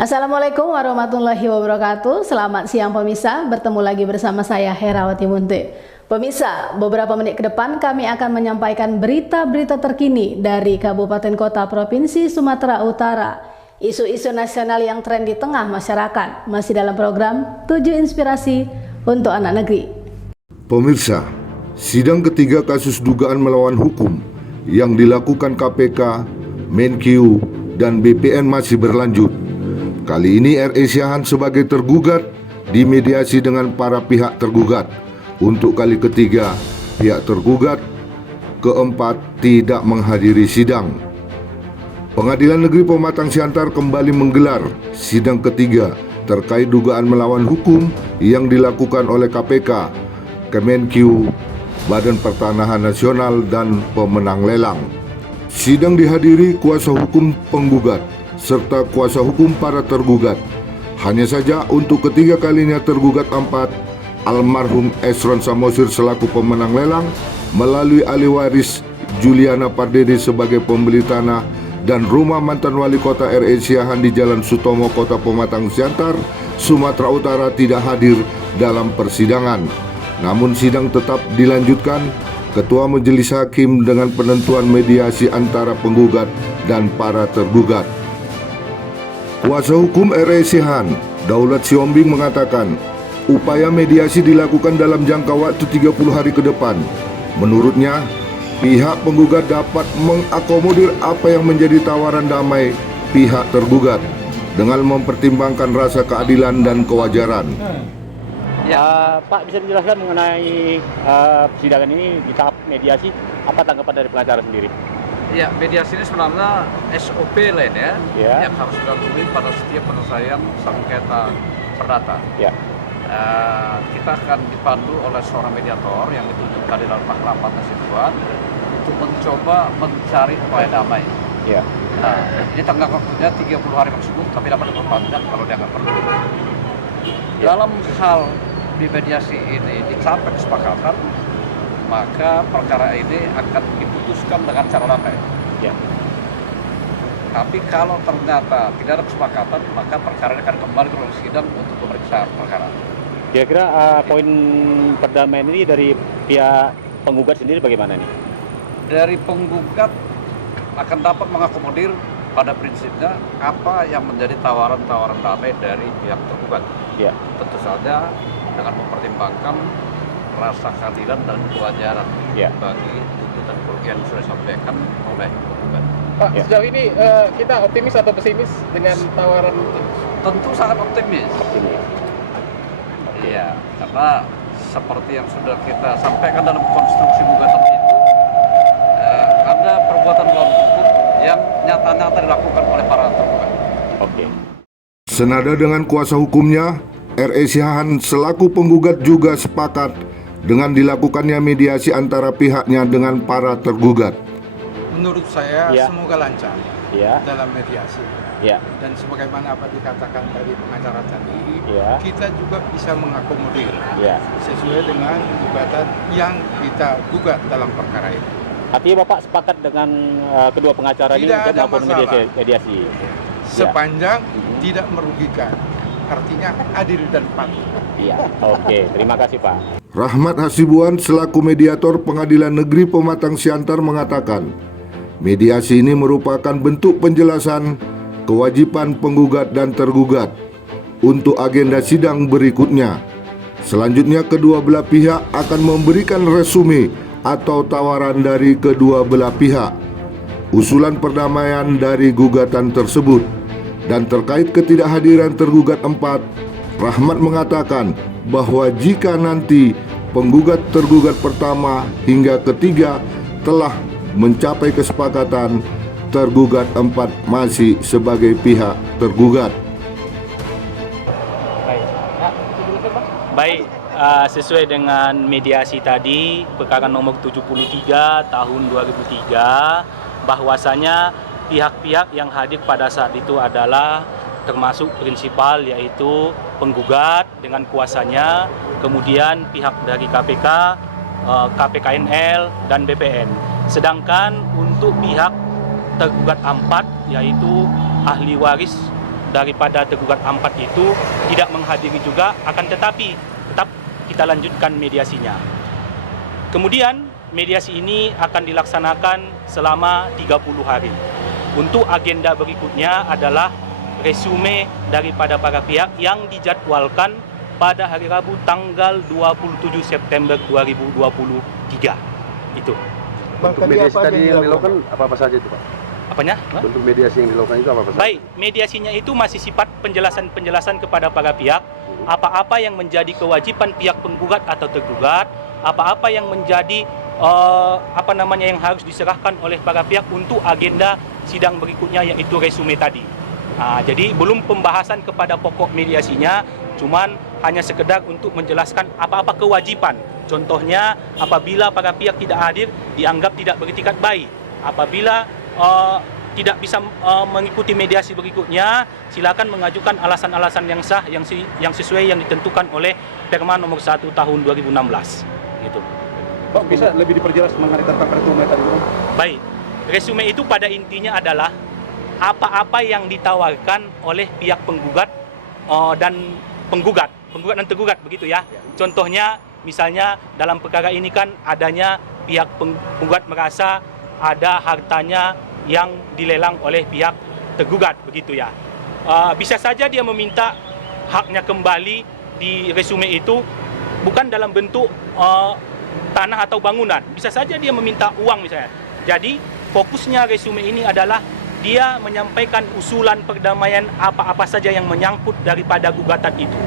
Assalamualaikum warahmatullahi wabarakatuh. Selamat siang pemirsa, bertemu lagi bersama saya Herawati Munte. Pemirsa, beberapa menit ke depan kami akan menyampaikan berita-berita terkini dari Kabupaten Kota Provinsi Sumatera Utara. Isu-isu nasional yang tren di tengah masyarakat masih dalam program 7 Inspirasi untuk Anak Negeri. Pemirsa, sidang ketiga kasus dugaan melawan hukum yang dilakukan KPK, Menkyu, dan BPN masih berlanjut. Kali ini RE Siahaan sebagai tergugat dimediasi dengan para pihak tergugat. Untuk kali ketiga, pihak tergugat keempat tidak menghadiri sidang. Pengadilan Negeri Pematang Siantar kembali menggelar sidang ketiga terkait dugaan melawan hukum yang dilakukan oleh KPK, Kemenkyu, Badan Pertanahan Nasional, dan pemenang lelang. Sidang dihadiri kuasa hukum penggugat serta kuasa hukum para tergugat. Hanya saja untuk ketiga kalinya tergugat 4, almarhum Esron Samosir selaku pemenang lelang melalui ahli waris Juliana Pardede sebagai pembeli tanah dan rumah mantan wali kota RE Siahaan di Jalan Sutomo, Kota Pematang Siantar, Sumatera Utara tidak hadir dalam persidangan. Namun sidang tetap dilanjutkan. Ketua Majelis Hakim dengan penentuan mediasi antara penggugat dan para tergugat. Kuasa hukum RE Siahaan, Daulat Siombing mengatakan, upaya mediasi dilakukan dalam jangka waktu 30 hari ke depan. Menurutnya, pihak penggugat dapat mengakomodir apa yang menjadi tawaran damai pihak tergugat dengan mempertimbangkan rasa keadilan dan kewajaran. Ya, Pak, bisa dijelaskan mengenai persidangan ini di tahap mediasi, apa tanggapan dari pengacara sendiri? Ya, mediasi ini sebenarnya SOP lain ya, yang harus dilalui pada setiap penyelesaian sengketa perdata. Ya. Kita akan dipandu oleh seorang mediator yang ditunjuk di dalam rapat konstituen untuk mencoba mencari upaya damai. Ya. Nah, ini tenggang waktunya 30 hari maksimum, tapi dapat diperpanjang kalau dianggap perlu. Dalam hal di mediasi ini dicapai kesepakatan, maka perkara ini akan diputuskan dengan cara damai. Ya. Tapi kalau ternyata tidak ada kesepakatan, maka perkara ini akan kembali ke ruang sidang untuk pemeriksaan perkara. Kira-kira poin perdamaian ini dari pihak penggugat sendiri bagaimana nih? Dari penggugat akan dapat mengakomodir pada prinsipnya apa yang menjadi tawaran-tawaran damai dari pihak tergugat. Ya. Tentu saja dengan mempertimbangkan rasa keadilan dan kewajaran bagi tuntutan kerugian yang sudah disampaikan oleh penggugat. Pak, Ya. sejauh ini kita optimis atau pesimis dengan tawaran? Tentu sangat optimis. Iya, karena seperti yang sudah kita sampaikan dalam konstruksi gugatan itu, ada perbuatan melawan hukum yang nyata-nyata dilakukan oleh para tergugat. Oke. Senada dengan kuasa hukumnya, RE Siahaan selaku penggugat juga sepakat dengan dilakukannya mediasi antara pihaknya dengan para tergugat. Menurut saya semoga lancar dalam mediasi. Dan sebagaimana apa dikatakan tadi pengacara tadi, kita juga bisa mengakomodir sesuai dengan gugatan yang kita gugat dalam perkara ini. Artinya Bapak sepakat dengan kedua pengacara ini untuk melakukan mediasi? Sepanjang tidak merugikan, artinya adil dan patuh. Iya, oke. Terima kasih Pak. Rahmat Hasibuan selaku mediator Pengadilan Negeri Pematang Siantar mengatakan, mediasi ini merupakan bentuk penjelasan kewajiban penggugat dan tergugat untuk agenda sidang berikutnya. Selanjutnya kedua belah pihak akan memberikan resume atau tawaran dari kedua belah pihak, usulan perdamaian dari gugatan tersebut. Dan terkait ketidakhadiran tergugat 4, Rahmat mengatakan bahwa jika nanti penggugat tergugat pertama hingga ketiga telah mencapai kesepakatan, tergugat 4 masih sebagai pihak tergugat. Baik, sesuai dengan mediasi tadi, perkara nomor 73 tahun 2003, bahwasanya pihak-pihak yang hadir pada saat itu adalah termasuk prinsipal, yaitu penggugat dengan kuasanya, kemudian pihak dari KPK, KPKNL, dan BPN. Sedangkan untuk pihak tergugat 4, yaitu ahli waris daripada tergugat 4 itu tidak menghadiri juga, akan tetapi tetap kita lanjutkan mediasinya. Kemudian mediasi ini akan dilaksanakan selama 30 hari. Untuk agenda berikutnya adalah resume daripada para pihak yang dijadwalkan pada hari Rabu tanggal 27 September 2023. Itu. Bentuk mediasi tadi yang dilakukan apa saja itu, Pak? Apanya? Bentuk mediasi yang dilakukan itu apa saja? Baik, mediasinya itu masih sifat penjelasan-penjelasan kepada para pihak, apa-apa yang menjadi kewajiban pihak penggugat atau tergugat, apa-apa yang menjadi yang harus diserahkan oleh para pihak untuk agenda sidang berikutnya, yaitu resume tadi. Jadi belum pembahasan kepada pokok mediasinya, cuman hanya sekedar untuk menjelaskan apa-apa kewajiban. Contohnya, apabila para pihak tidak hadir, dianggap tidak beretikat baik. Apabila tidak bisa mengikuti mediasi berikutnya, silakan mengajukan alasan-alasan yang sah, yang sesuai yang ditentukan oleh Perma nomor 1 tahun 2016. Gitu. Pak, bisa lebih diperjelas mengenai tentang resume tadi? Baik, resume itu pada intinya adalah apa-apa yang ditawarkan oleh pihak penggugat dan penggugat dan tergugat, begitu ya. Contohnya, misalnya dalam perkara ini kan adanya pihak penggugat merasa ada hartanya yang dilelang oleh pihak tergugat, begitu ya. Bisa saja dia meminta haknya kembali di resume itu bukan dalam bentuk tanah atau bangunan, bisa saja dia meminta uang misalnya. Jadi fokusnya resume ini adalah dia menyampaikan usulan perdamaian apa-apa saja yang menyangkut daripada gugatan itu.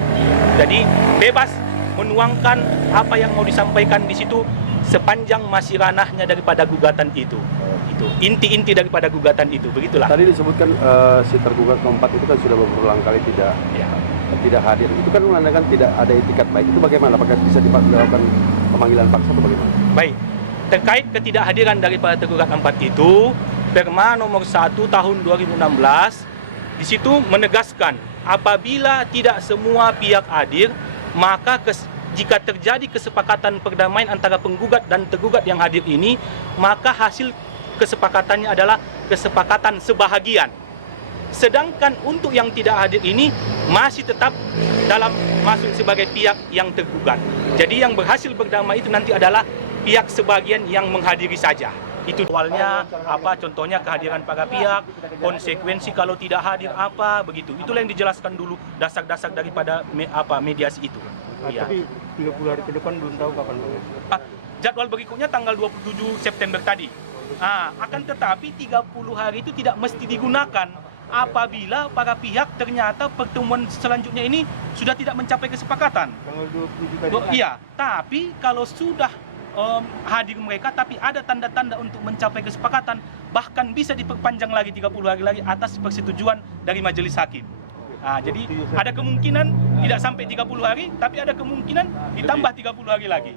Jadi bebas menuangkan apa yang mau disampaikan di situ sepanjang masih ranahnya daripada gugatan itu. Itu inti-inti daripada gugatan itu, begitulah. Tadi disebutkan si tergugat keempat itu kan sudah berulang kali tidak hadir. Itu kan menandakan tidak ada etikat baik. Itu bagaimana? Apakah bisa dilakukan pemanggilan paksa atau bagaimana? Baik, terkait ketidakhadiran daripada tergugat 4 itu, Perma nomor 1 tahun 2016 di situ menegaskan apabila tidak semua pihak hadir, maka jika terjadi kesepakatan perdamaian antara penggugat dan tergugat yang hadir ini, maka hasil kesepakatannya adalah kesepakatan sebahagian. Sedangkan untuk yang tidak hadir ini masih tetap masuk sebagai pihak yang tergugat. Jadi yang berhasil berdamai itu nanti adalah pihak sebagian yang menghadiri saja. Itu awalnya contohnya kehadiran para pihak, konsekuensi kalau tidak hadir apa, begitu. Itulah yang dijelaskan dulu dasar-dasar daripada mediasi itu. Tapi 30 hari ke depan belum tahu kapan, Pak. Jadwal berikutnya tanggal 27 September tadi. Akan tetapi 30 hari itu tidak mesti digunakan apabila para pihak ternyata pertemuan selanjutnya ini sudah tidak mencapai kesepakatan. Tanggal 27 tadi. Iya, tapi kalau sudah hadir mereka tapi ada tanda-tanda untuk mencapai kesepakatan, bahkan bisa diperpanjang lagi 30 hari lagi atas persetujuan dari majelis hakim. Jadi ada kemungkinan tidak sampai 30 hari, tapi ada kemungkinan ditambah 30 hari lagi.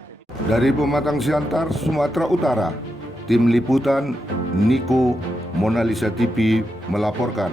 Dari Pematang Siantar, Sumatera Utara, Tim Liputan Niko Mona Lisa TV melaporkan.